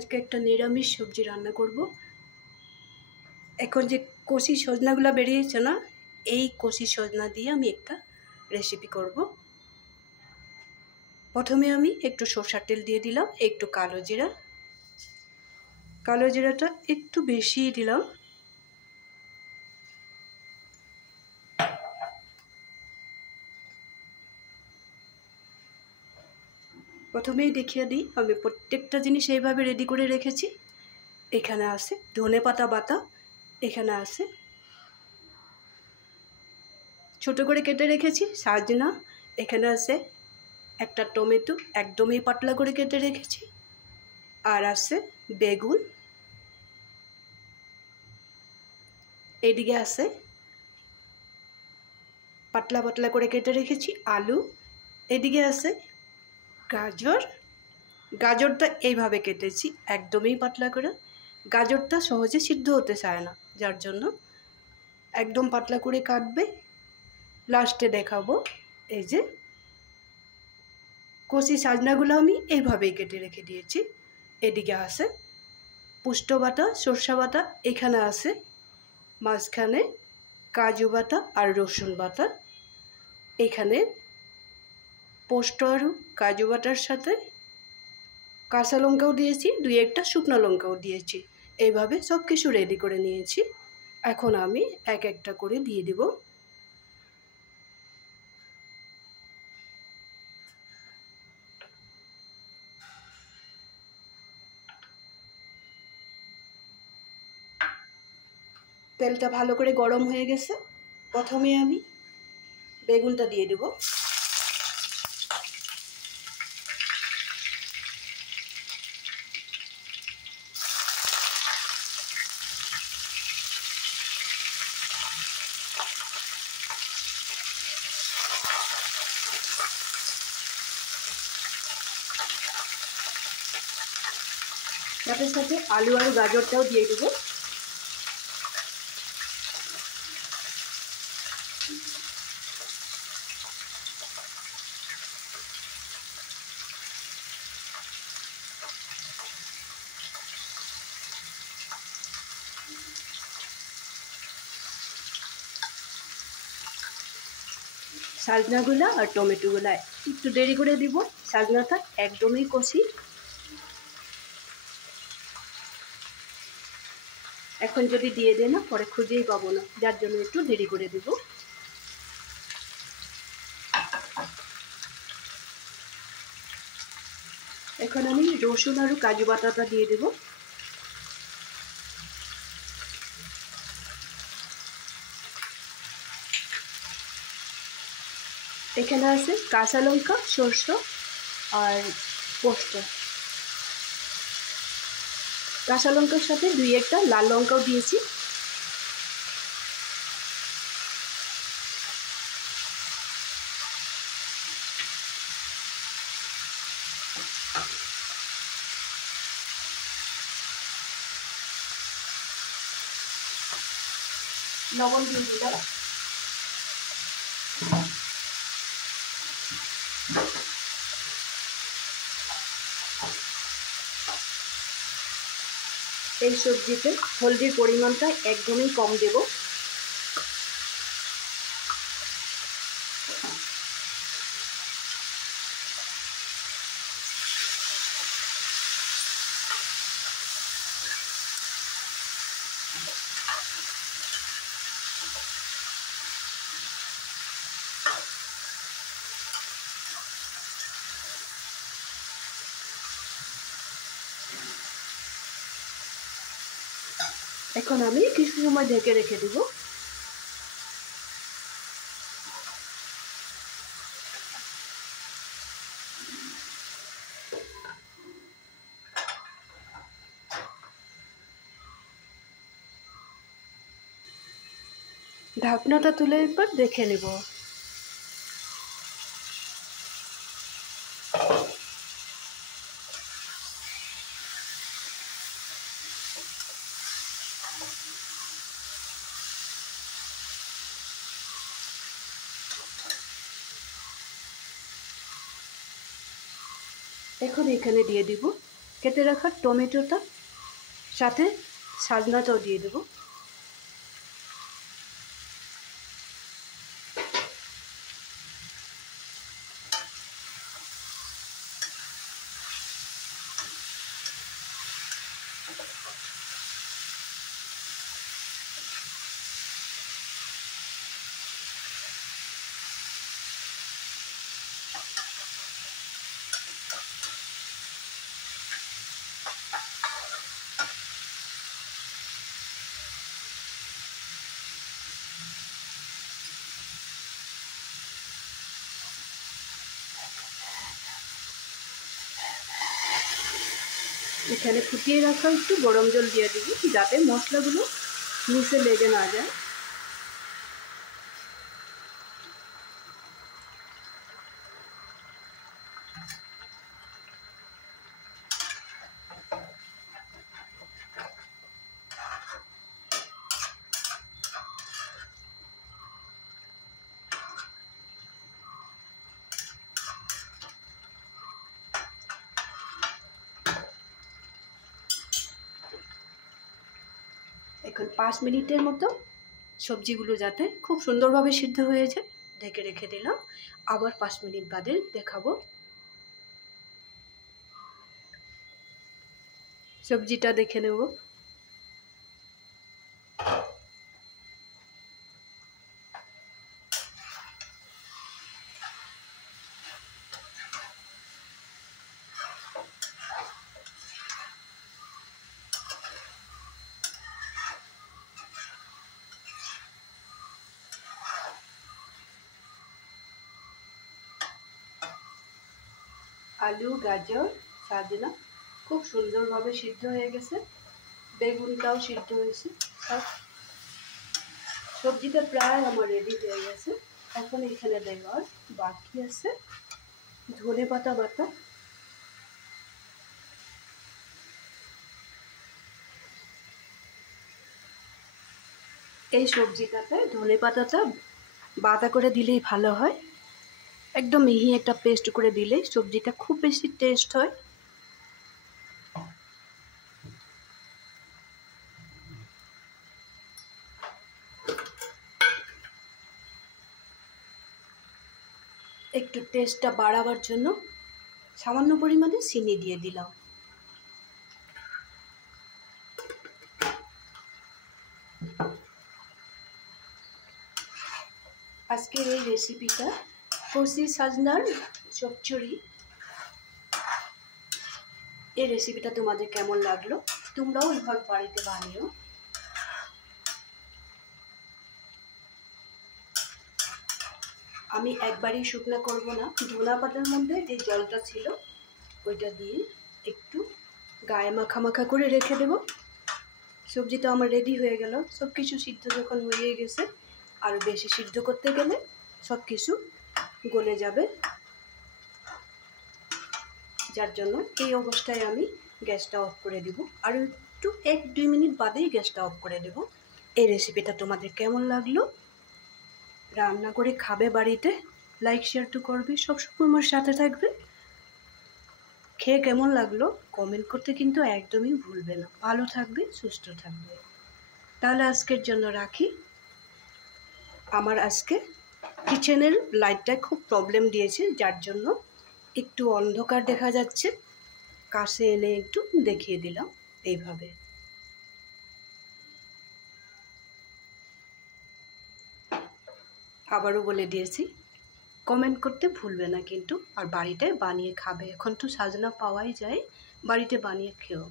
আজকে একটা নিরামিষ সবজি রান্না করব। এখন যে কষি সজনাগুলো বেরিয়েছে না, এই কষি সজনা দিয়ে আমি একটা রেসিপি করব। প্রথমে আমি একটু সরষের তেল দিয়ে দিলাম, একটু কালো জিরাটা একটু বেশি দিলাম। প্রথমেই দেখিয়ে দিই, আমি প্রত্যেকটা জিনিস এইভাবে রেডি করে রেখেছি। এখানে আছে ধনেপাতা বাটা, এখানে আছে ছোট করে কেটে রেখেছি সজনা, এখানে আছে একটা টমেটো একদমই পাতলা করে কেটে রেখেছি, আর আছে বেগুন, এদিকে আছে পাতলা পাতলা করে কেটে রেখেছি আলু, এদিকে আছে গাজরটা এইভাবে কেটেছি একদমই পাতলা করে। গাজরটা সহজে সিদ্ধ হতে চায় না, যার জন্য একদম পাতলা করে কাটবে। লাস্টে দেখাবো এই যে কষি সজনাগুলো আমি এইভাবেই কেটে রেখে দিয়েছি। এদিকে আছে পোস্ত বাটা, সরষা বাটা, এখানে আছে মাঝখানে কাজু বাটা আর রসুন বাটা। এখানে পোস্ত আর কাজু বাটার সাথে কাঁচা লঙ্কাও দিয়েছি, দুই একটা শুকনো লঙ্কাও দিয়েছি। এইভাবে সব কিছু রেডি করে নিয়েছি। এখন আমি এক একটা করে দিয়ে দেব। তেলটা ভালো করে গরম হয়ে গেছে। প্রথমে আমি বেগুনটা দিয়ে দেব। সাথে সাথে আলু আর গাজরটাও দিয়ে দেবো। সজনাগুলা আর টমেটোগুলা একটু দেরি করে দিব। সজনাটা একদমই কষি। এখন যদি দিয়ে দেয় না, পরে খুঁজেই পাবো না, যার জন্য একটু দেরি করে দেব। এখন আমি রসুন আর কাজু বাটাটা দিয়ে দেব। এখানে আছে কাঁচা লঙ্কা, সরষে আর পোস্ত। কাঁচা লঙ্কার সাথে দুই একটা লাল লঙ্কাও দিয়েছি। লবণ দিয়ে দিলাম। এই সবজিতে হলদির পরিমাণটা একদমই কম দেব। এখন আমি কিছু সময় ঢেকে রেখে দেব। ঢাকনাটা তুলে একবার দেখে নেব। এখন এখানে দিয়ে দিব কেটে রাখা টমেটোটা সাথে সাজনাটাও দিয়ে দেবো। এখানে ফুটিয়ে রাখা একটু গরম জল দিয়ে দিব যাতে মশলাগুলো নিচে লেগে না যায়। এখন 5 মিনিটের মতো সবজিগুলো যাতে খুব সুন্দরভাবে সিদ্ধ হয়ে যায় ঢেকে রেখে দিলাম। আবার 5 মিনিট বাদে দেখাবো। সবজিটা দেখে নেব। আলু, গাজর, সজনা খুব সুন্দরভাবে সিদ্ধ হয়ে গেছে। বেগুনটাও সিদ্ধ হয়েছে। সব সবজিটা প্রায় আমার রেডি হয়ে গেছে। এখন এখানে দেওয়ার বাকি আছে ধনেপাতা বাটা। এই সবজিটাতে ধনেপাতাটা বাটা করে দিলেই ভালো হয়। একদম মিহি একটা পেস্ট করে দিলেই সবজিটা খুব বেশি টেস্ট হয়। একটু টেস্টটা বাড়াবার জন্য সামান্য পরিমাণে চিনি দিয়ে দিলাম। আজকের এই রেসিপিটা কচি সাজনার চচ্চড়ি, এই রেসিপিটা তোমাদের কেমন লাগলো তোমরাও এভাবে বাড়িতে বানিও। আমি একবারই শুকনো করব না, ধনা পাতার মধ্যে যে জলটা ছিল ওইটা দিয়ে একটু গায়ে মাখা মাখা করে রেখে দেব। সবজিটা আমার রেডি হয়ে গেল। সব কিছু সিদ্ধ যখন হয়ে গেছে, আর বেশি সিদ্ধ করতে গেলে সব কিছু গলে যাবে, যার জন্য এই অবস্থায় আমি গ্যাসটা অফ করে দেব। আর একটু 1-2 মিনিট বাদেই গ্যাসটা অফ করে দেব। এই রেসিপিটা তোমাদের কেমন লাগলো, রান্না করে খাবে বাড়িতে, লাইক শেয়ার তো করবে, সবসময় আমার সাথে থাকবে। খেয়ে কেমন লাগলো কমেন্ট করতে কিন্তু একদমই ভুলবে না। ভালো থাকবে, সুস্থ থাকবে। তাহলে আজকের জন্য রাখি। আমার আজকে কিচেনের লাইটটা খুব প্রবলেম দিয়েছে, যার জন্য একটু অন্ধকার দেখা যাচ্ছে। কাছে এনে একটু দেখিয়ে দিলাম এইভাবে। আবারও বলে দিয়েছি, কমেন্ট করতে ভুলবে না কিন্তু। আর বাড়িতে বানিয়ে খাবে। এখন তো সাজনা পাওয়াই যায়, বাড়িতে বানিয়ে খেও।